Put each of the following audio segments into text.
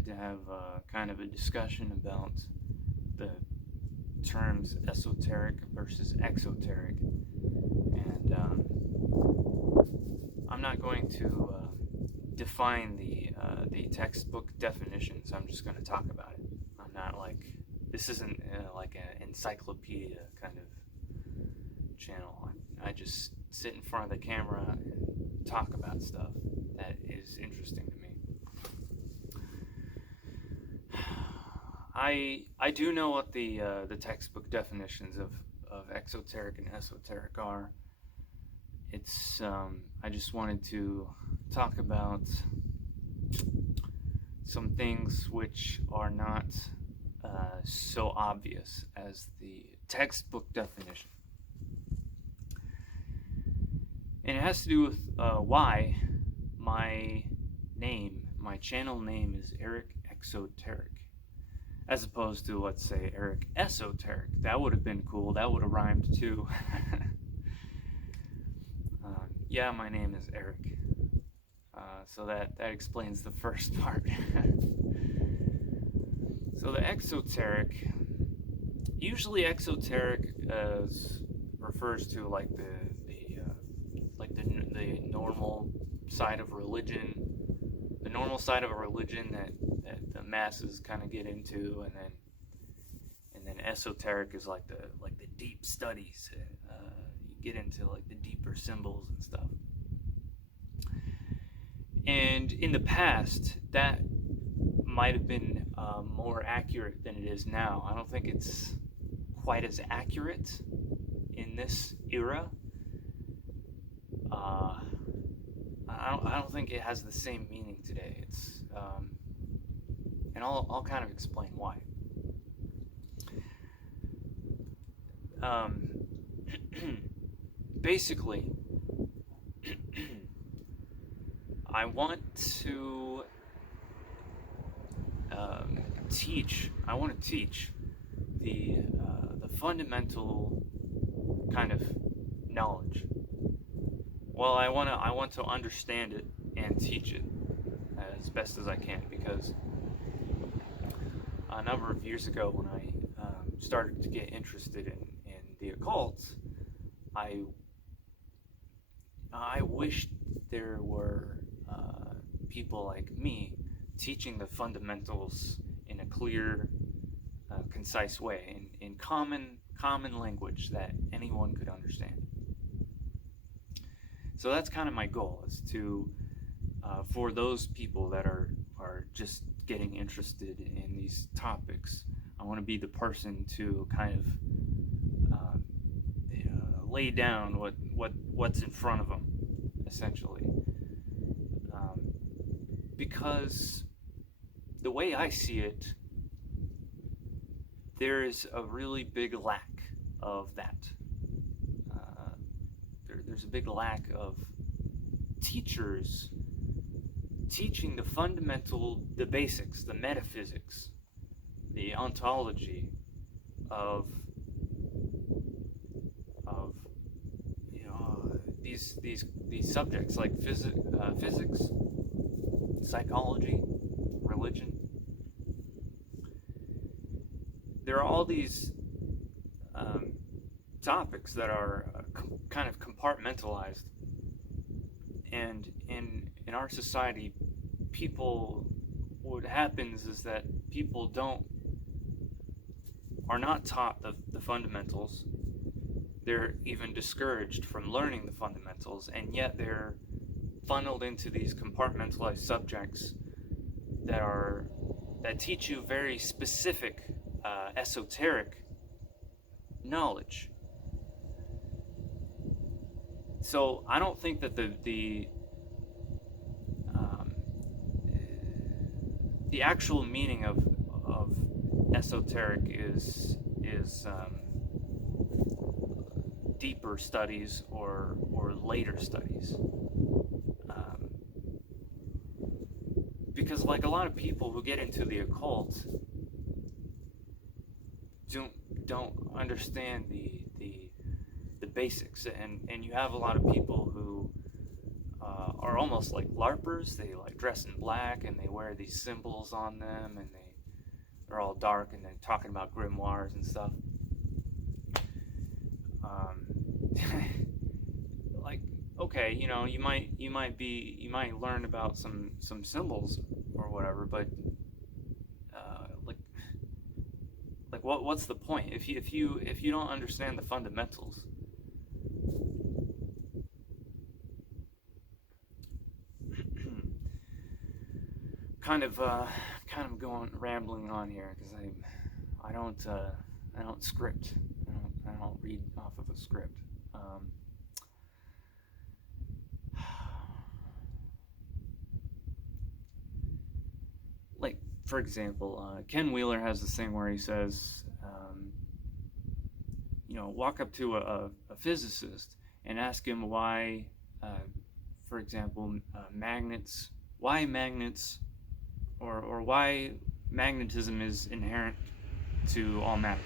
wanted to have kind of a discussion about the terms esoteric versus exoteric, and I'm not going to define the textbook definitions. I'm just going to talk about it. I'm not this isn't like an encyclopedia kind of channel. I just sit in front of the camera and talk about stuff that is interesting to me. I do know what the textbook definitions of exoteric and esoteric are. It's I just wanted to talk about some things which are not so obvious as the textbook definition, and it has to do with why my channel name is Eric Exoteric, as opposed to, let's say, Eric Esoteric. That would have been cool. That would have rhymed too. Yeah, my name is Eric. So that explains the first part. So the exoteric, usually exoteric refers to like the normal side of religion, that the masses kind of get into, and then esoteric is like the deep studies. You get into like the deeper symbols and stuff. And in the past, that might have been more accurate than it is now. I don't think it's quite as accurate in this era. I don't think it has the same meaning today. It's and I'll kind of explain why. Basically, I want to teach. I want to teach the fundamental kind of knowledge. Well, I want to understand it and teach it as best as I can, because a number of years ago, when I started to get interested in the occult, I wished there were people like me teaching the fundamentals in a clear, concise way, in common language that anyone could understand. So that's kind of my goal, is to for those people that are just getting interested in these topics, I want to be the person to kind of lay down what's in front of them, essentially. Because the way I see it, there is a really big lack of that. There's a big lack of teachers teaching the fundamental, the basics, the metaphysics, the ontology of these subjects like physics, psychology, religion. There are all these topics that are kind of compartmentalized, and in our society, what happens is that people are not taught the fundamentals. They're even discouraged from learning the fundamentals, and yet they're funneled into these compartmentalized subjects that teach you very specific esoteric knowledge. So I don't think that the actual meaning of esoteric is deeper studies or later studies, because like a lot of people who get into the occult don't understand the basics, and you have a lot of people who are almost like LARPers. They like dress in black and they wear these symbols on them, and they're all dark, and they're talking about grimoires and stuff. Like, okay, you know, you might learn about some symbols or whatever, but like what's the point if you don't understand the fundamentals? kind of going rambling on here because I don't script. I don't read off of a script. Like, for example, Ken Wheeler has this thing where he says, you know, walk up to a physicist and ask him why, for example, why magnets, or why magnetism is inherent to all matter,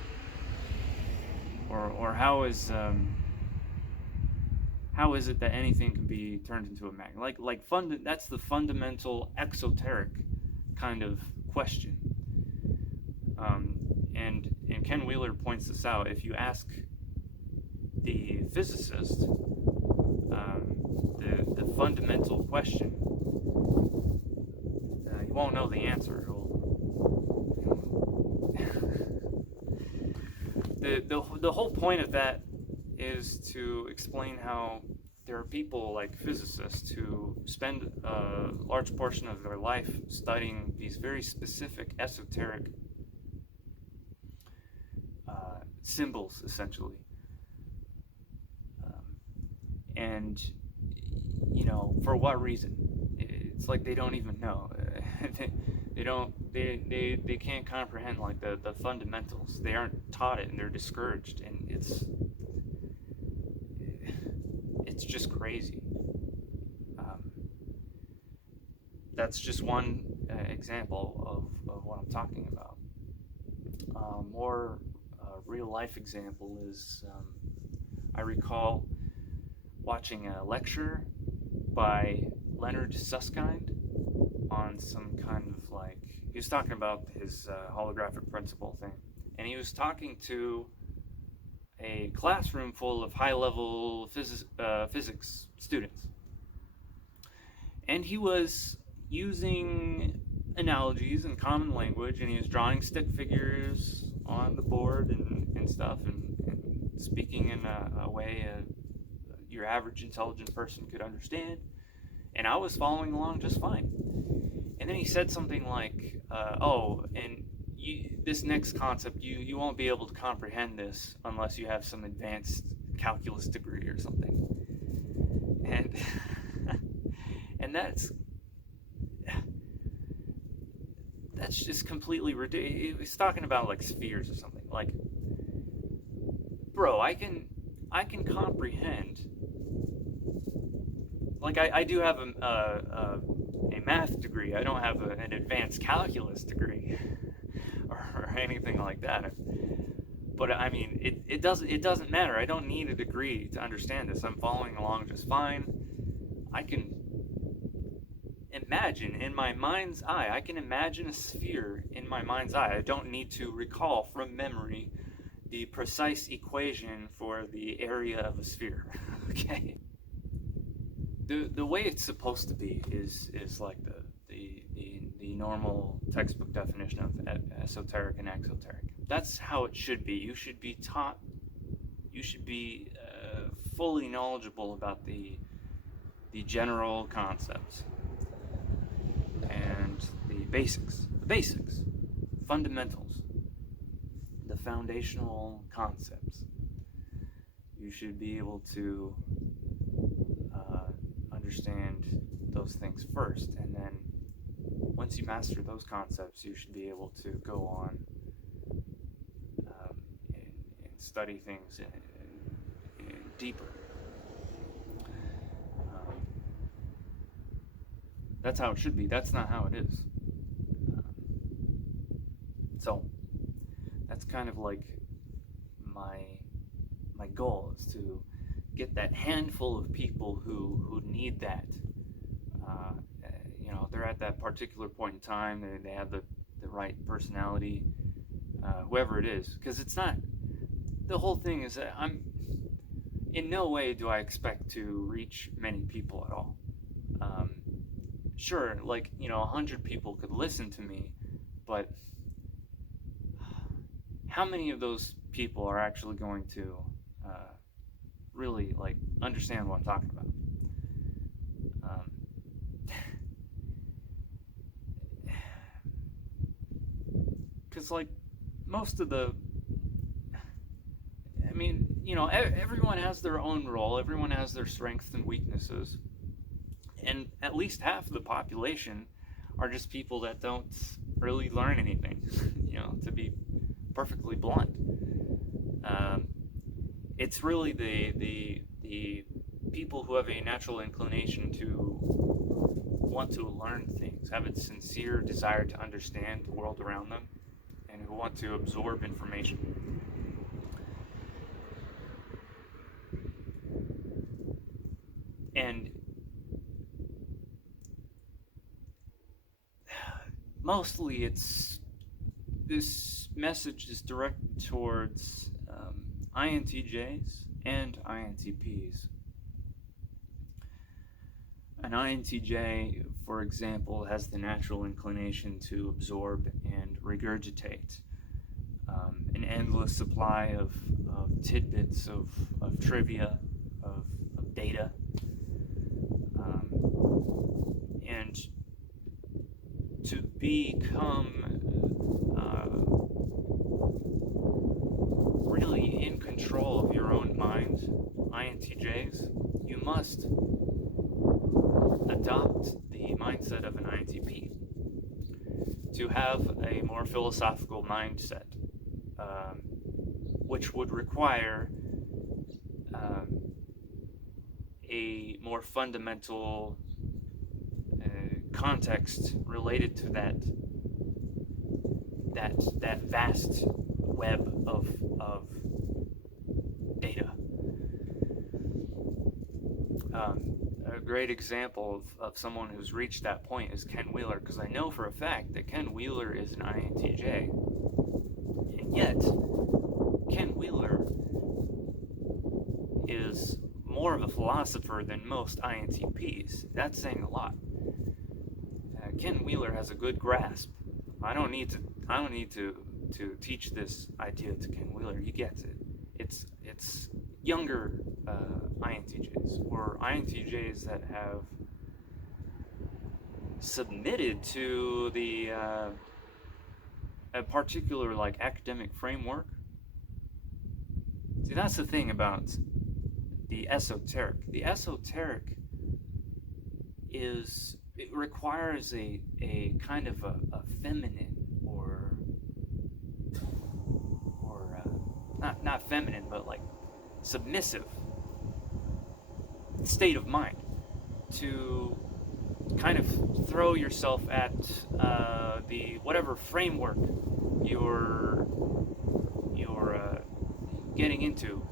or how is it that anything can be turned into a magnet? That's the fundamental exoteric kind of question. And Ken Wheeler points this out. If you ask the physicist the fundamental question, you won't know the answer. The whole point of that is to explain how there are people like physicists who spend a large portion of their life studying these very specific esoteric symbols, essentially. And, you know, for what reason? It's like they don't even know. They can't comprehend like the fundamentals. They aren't taught it, and they're discouraged, and it's just crazy. That's just one example of what I'm talking about. More real life example is I recall watching a lecture by Leonard Susskind on some kind of like, he was talking about his holographic principle thing, and he was talking to a classroom full of high-level physics students, and he was using analogies and common language, and he was drawing stick figures on the board and stuff, and speaking in a way your average intelligent person could understand, and I was following along just fine. And then he said something like, this next concept, you won't be able to comprehend this unless you have some advanced calculus degree or something. And and that's just completely ridiculous. He was talking about like spheres or something. Like, bro, I can comprehend. Like, I do have a math degree. I don't have an advanced calculus degree or anything like that. But I mean, it doesn't matter. I don't need a degree to understand this. I'm following along just fine. I can imagine in my mind's eye. I can imagine a sphere in my mind's eye. I don't need to recall from memory the precise equation for the area of a sphere. Okay. The way it's supposed to be is like the normal textbook definition of esoteric and exoteric. That's how it should be. You should be taught. You should be fully knowledgeable about the general concepts and the basics, fundamentals, the foundational concepts. You should be able to understand those things first, and then once you master those concepts, you should be able to go on and study things in deeper. That's how it should be. That's not how it is. So that's kind of like my goal is to get that handful of people who need that they're at that particular point in time. They have the right personality, whoever it is. Because it's not, the whole thing is that in no way do I expect to reach many people at all. Sure, 100 people could listen to me, but how many of those people are actually going to really understand what I'm talking about? Because most of everyone has their own role. Everyone has their strengths and weaknesses, and at least half of the population are just people that don't really learn anything. To be perfectly blunt, it's really the people who have a natural inclination to want to learn things, have a sincere desire to understand the world around them, and who want to absorb information. And mostly this message is directed towards INTJs and INTPs. An INTJ, for example, has the natural inclination to absorb and regurgitate an endless supply of tidbits of trivia, of data, and to become really in control of your own mind, INTJs, you must adopt the mindset of an INTP. To have a more philosophical mindset, which would require a more fundamental context related to that vast web of data. A great example of someone who's reached that point is Ken Wheeler, because I know for a fact that Ken Wheeler is an INTJ, and yet Ken Wheeler is more of a philosopher than most INTPs. That's saying a lot. Ken Wheeler has a good grasp. I don't need to teach this idea to Ken Wheeler. He gets it. It's younger INTJs, or INTJs that have submitted to a particular academic framework. See, that's the thing about the esoteric. The esoteric it requires a kind of a feminine or not feminine, but submissive state of mind to kind of throw yourself at the whatever framework you're getting into.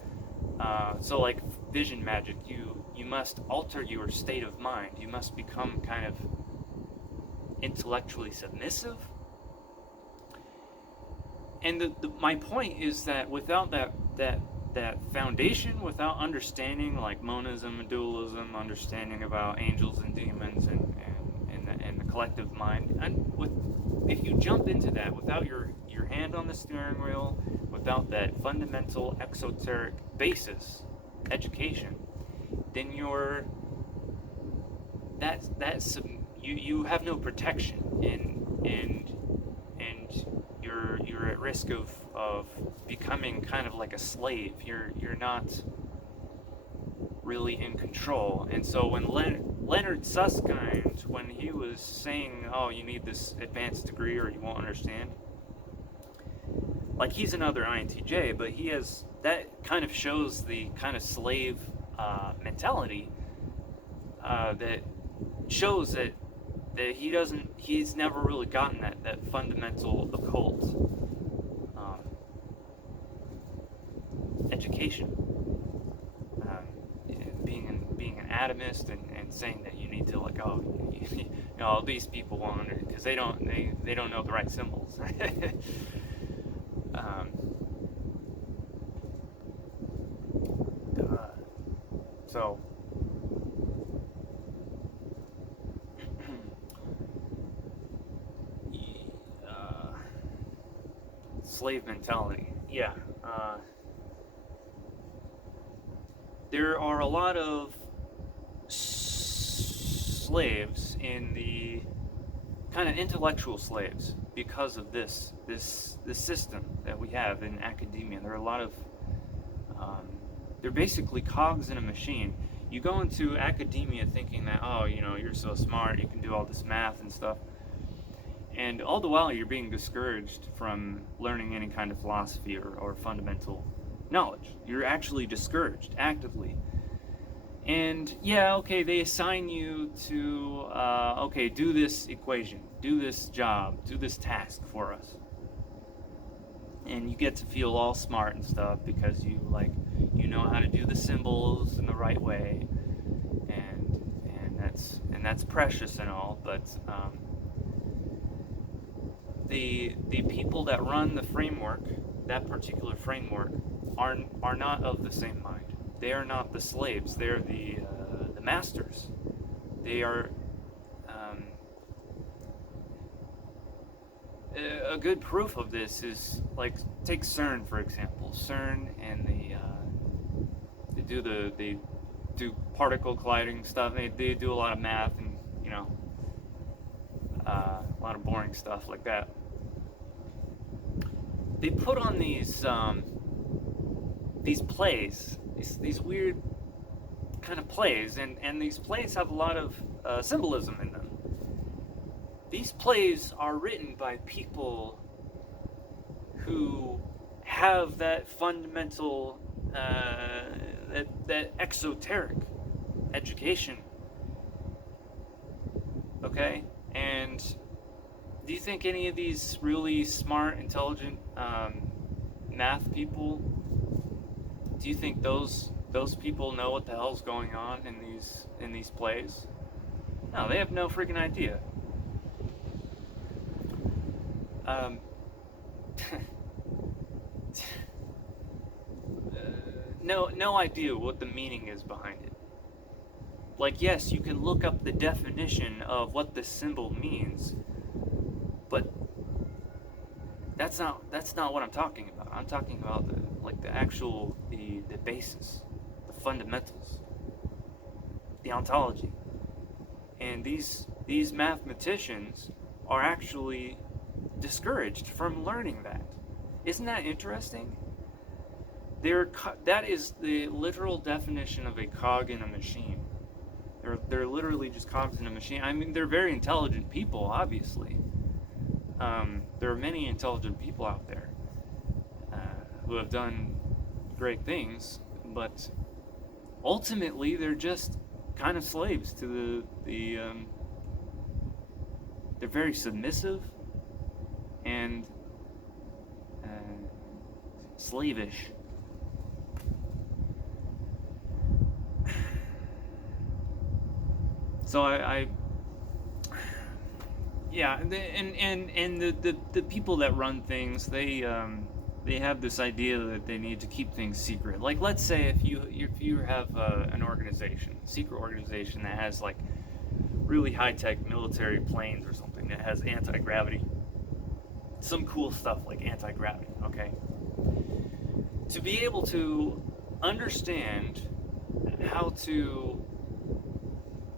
So vision magic, you must alter your state of mind. You must become kind of intellectually submissive. And my point is that without that foundation, without understanding monism and dualism, understanding about angels and demons and the collective mind, if you jump into that without your hand on the steering wheel, without that fundamental exoteric basis education, then you have no protection, and you're at risk of becoming kind of like a slave. You're not really in control. And so when Leonard Susskind, when he was saying, oh, you need this advanced degree or you won't understand, he's another INTJ, but he has, that kind of shows the kind of slave mentality that shows that he's never really gotten that fundamental occult education. Being an atomist and saying that you need to you know, these people won't understand because they don't know the right symbols. um, so uh, slave mentality. Yeah. There are a lot of slaves in the kind of intellectual slaves because of this system that we have in academia. There are a lot of they're basically cogs in a machine. You go into academia thinking that, oh, you know, you're so smart, you can do all this math and stuff, and all the while you're being discouraged from learning any kind of philosophy or fundamental knowledge. You're actually discouraged actively. And yeah, okay, they assign you to, okay, do this equation, do this job, do this task for us. And you get to feel all smart and stuff because you know how to do the symbols in the right way, and that's precious and all. But the people that run the framework, that particular framework, are not of the same mind. They are not the slaves. They're the masters. They are a good proof of this is, like, take CERN for example. CERN and they do particle colliding stuff. They do a lot of math and, you know, a lot of boring stuff like that. They put on these plays, these weird kind of plays, and these plays have a lot of symbolism in them. These plays are written by people who have that fundamental, that exoteric education. Okay? And do you think any of these really smart, intelligent math people, do you think those people know what the hell's going on in these plays? No, they have no freaking idea. No idea what the meaning is behind it. Like, yes, you can look up the definition of what the symbol means, but that's not what I'm talking about. I'm talking about the actual the basis, the fundamentals, the ontology. And these mathematicians are actually discouraged from learning that. Isn't that interesting? That is the literal definition of a cog in a machine. They're literally just cogs in a machine. I mean, they're very intelligent people, obviously. There are many intelligent people out there who have done great things, but ultimately they're just kind of slaves to they're very submissive and slavish. So yeah, and the people that run things, they have this idea that they need to keep things secret. Like, let's say if you have an organization, a secret organization that has like really high-tech military planes or something that has anti-gravity, some cool stuff like anti-gravity, okay? To be able to understand how to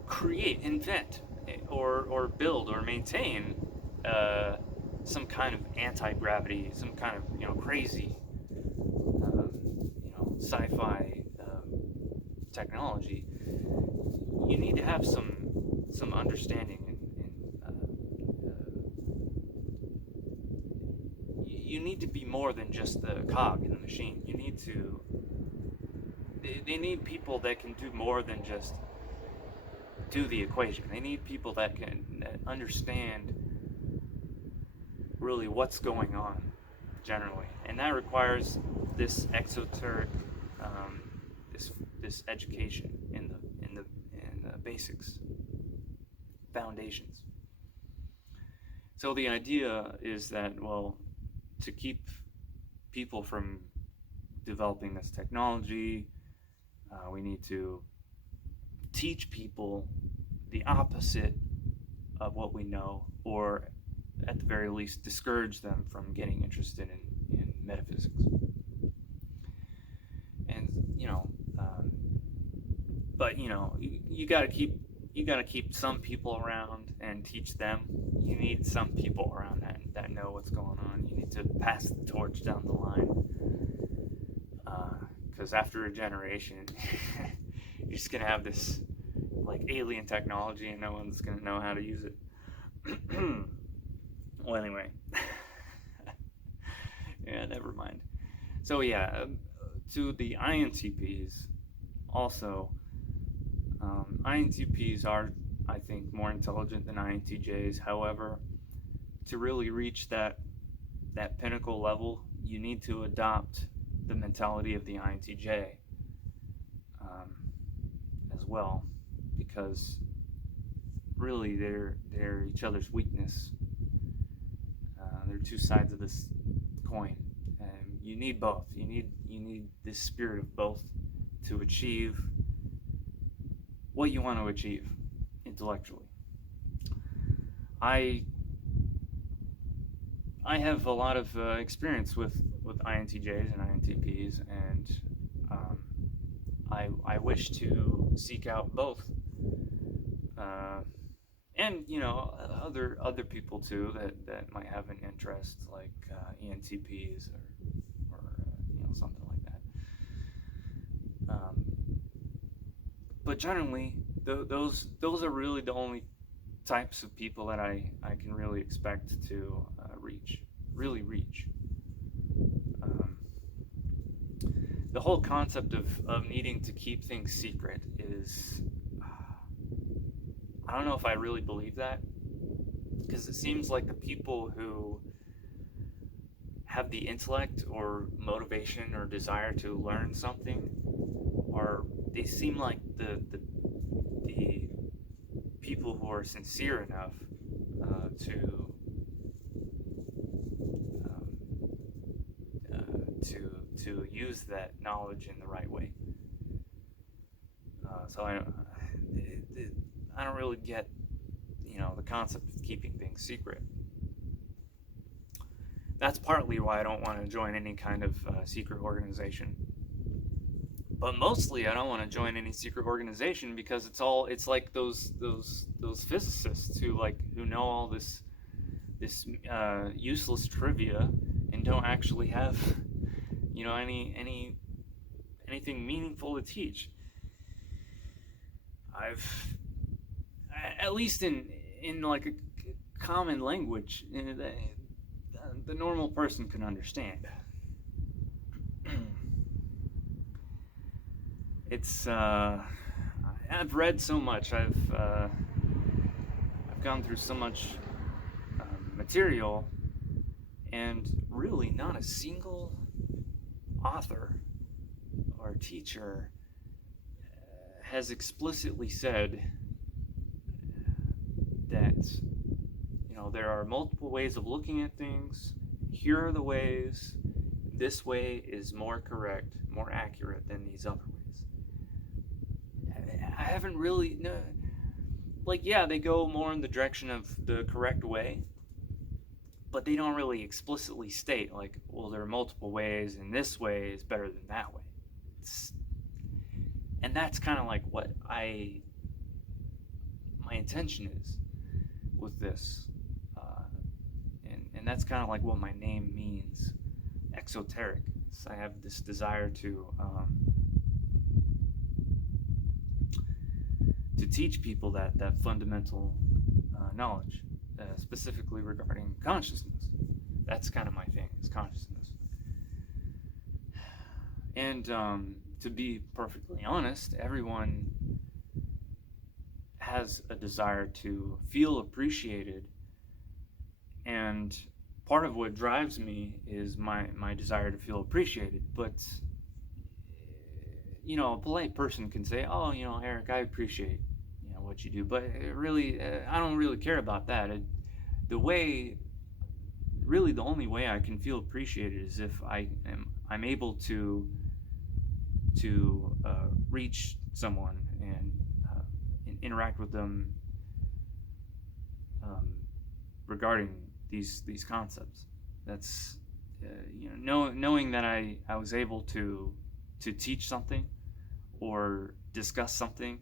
create, invent, or build or maintain some kind of anti-gravity, some kind of crazy sci-fi technology, you need to have some understanding you need to be more than just the cog in the machine. You need to they need people that can do more than just do the equation. They need people that understand really what's going on generally, and that requires this exoteric, this education in the basics. foundations. So the idea is that, well, to keep people from developing this technology, we need to teach people the opposite of what we know, or at the very least discourage them from getting interested in metaphysics. And but you got to keep some people around and teach them. You need some people around that know what's going on. You need to pass the torch down the line, because after a generation you're just gonna have this like alien technology and no one's gonna know how to use it. Well, anyway. Yeah, never mind. So yeah, to the INTPs also, INTPs are, I think, more intelligent than INTJs. However, to really reach that pinnacle level, you need to adopt the mentality of the INTJ as well, because really they're each other's weakness. They're two sides of this coin, and you need both. You need this spirit of both to achieve what you want to achieve intellectually. I have a lot of experience with INTJs and INTPs, and I wish to seek out both, and other people too that might have an interest, like ENTPs or something like that. But generally, those are really the only types of people that I can really expect to really reach. The whole concept of needing to keep things secret is, I don't know if I really believe that, because it seems like the people who have the intellect or motivation or desire to learn something they seem like the people who are sincere enough to use that knowledge in the right way. So I don't really get the concept of keeping things secret. That's partly why I don't want to join any kind of secret organization. But mostly, I don't want to join any secret organization because it's like those physicists who know all this useless trivia and don't actually have anything meaningful to teach. I've, at least in like a common language, the normal person can understand. It's I've read so much. I've gone through so much material, and really not a single author or teacher has explicitly said that there are multiple ways of looking at things. Here are the ways. This way is more correct, more accurate than these other ways. I haven't really they go more in the direction of the correct way, but they don't really explicitly state there are multiple ways and this way is better than that way. And that's kind of like what my intention is with this, and that's kind of like what my name means, Exoteric. So I have this desire to teach people that fundamental knowledge, specifically regarding consciousness. That's kind of my thing, is consciousness. And to be perfectly honest, everyone has a desire to feel appreciated, and part of what drives me is my desire to feel appreciated. But a polite person can say, "Oh, Eric, I appreciate what you do, but I don't really care about that. The way, really, the only way I can feel appreciated is if I'm able to reach someone and interact with them regarding these concepts. That's knowing that I was able to teach something or discuss something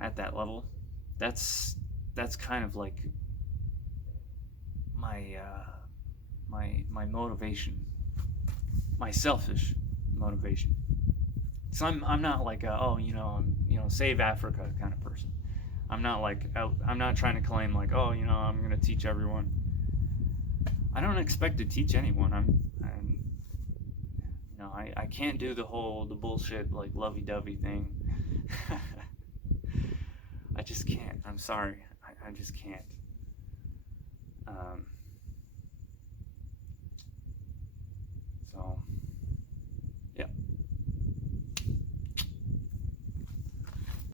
at that level. That's kind of like my my motivation, my selfish motivation. So I'm not like I'm save Africa kind of person. I'm not like I'm not trying to claim like I'm gonna teach everyone. I don't expect to teach anyone. I'm I can't do the bullshit like lovey-dovey thing. I just can't. I'm sorry. I just can't. Um, so